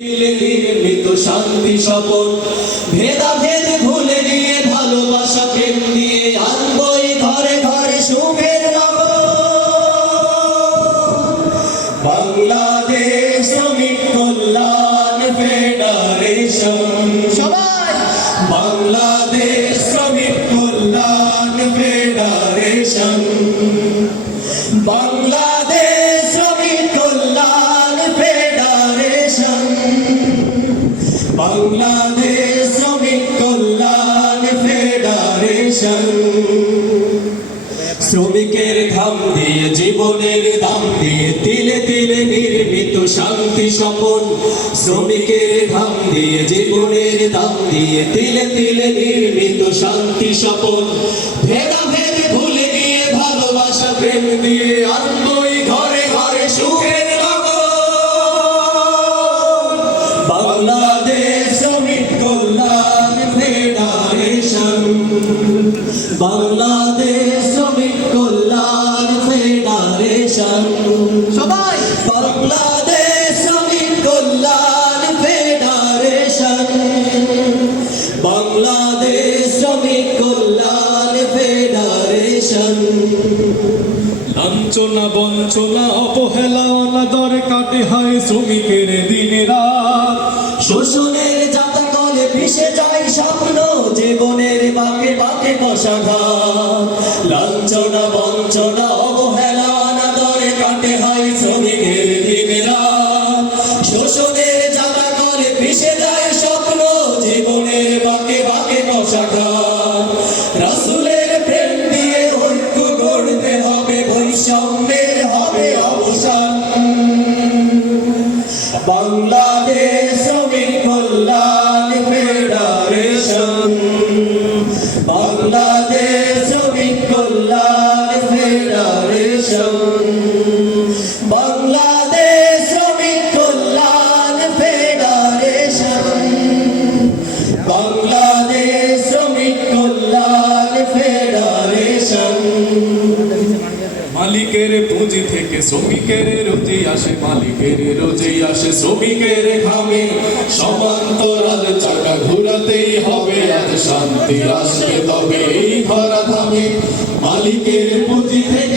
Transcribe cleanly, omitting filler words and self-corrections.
নির্মিত শান্তি শপথ ভেদাভেদ ভুলে গিয়ে ভালোবাসা প্রেম দিয়ে আনবই ঘরে ঘরে সুখের নগর। বাংলাদেশ শ্রমিক কল্যাণ ফেডারেশন, সবাই বাংলাদেশ শ্রমিক কল্যাণ ফেডারেশন, বাংলাদেশ শ্রমিক কল্যাণ ফেডারেশন, বাংলাদেশ শ্রমিক কল্যাণ ফেডারেশন। শ্রমিকের ঘাম দিয়ে জীবনের দাম দিয়ে তিলে তিলে নির্মিত শান্তি স্বপন, শ্রমিকের ঘাম দিয়ে জীবনের দাম দিয়ে তিলে তিলে নির্মিত শান্তি স্বপন। ভেদাভেদ ভুলে গিয়ে ভালোবাসা প্রেম দিয়ে আনবই ঘরে ঘরে সুখের নগর। বাংলাদেশ শ্রমিক কল্যাণ ফেডারেশন, বাংলাদেশ শ্রমিক কল্যাণ ফেডারেশন, সবাই বাংলাদেশ শ্রমিক কল্যাণ ফেডারেশন, বাংলাদেশ শ্রমিক কল্যাণ ফেডারেশন। লাঞ্ছনা বঞ্চনা অবহেলা অনাদর কাটে হয় শ্রমিকের দিন রাত। শোষণের জাতাকলে ভেসে যায় স্বপ্ন, জীবনের বাঁকে বাঁকে বসাঘাত। লাঞ্ছনা বঞ্চনা অবহেলা অনাদরে কাটে হয় শ্রমিকের দিন রাত। শোষণের জাতাকলে ভেসে যায় স্বপ্ন, জীবনের বাঁকে বাঁকে বসাঘাত। রাসূলের প্রেম দিয়ে ঐক্য গড়তে হবে, বৈষম্যের হবে অবসান। বাংলাদেশ শ্রমিক কল্যাণ ফেডারেশন, বাংলাদেশ শ্রমিক কল্যাণ ফেডারেশন, বাংলাদেশ শ্রমিক কল্যাণ ফেডারেশন, বাংলাদেশ শ্রমিক কল্যাণ ফেডারেশন। মালিকের পুঁজি থেকে শ্রমিকের রুজি আসে, মালিকের রুজি আসে শ্রমিকের ঘামে। সমান্তরাল চাকা ঘুরাতেই হবে, আজ শান্তি আসবে তবে এই ধরা ধামে। মালিকের পুঁজি থেকে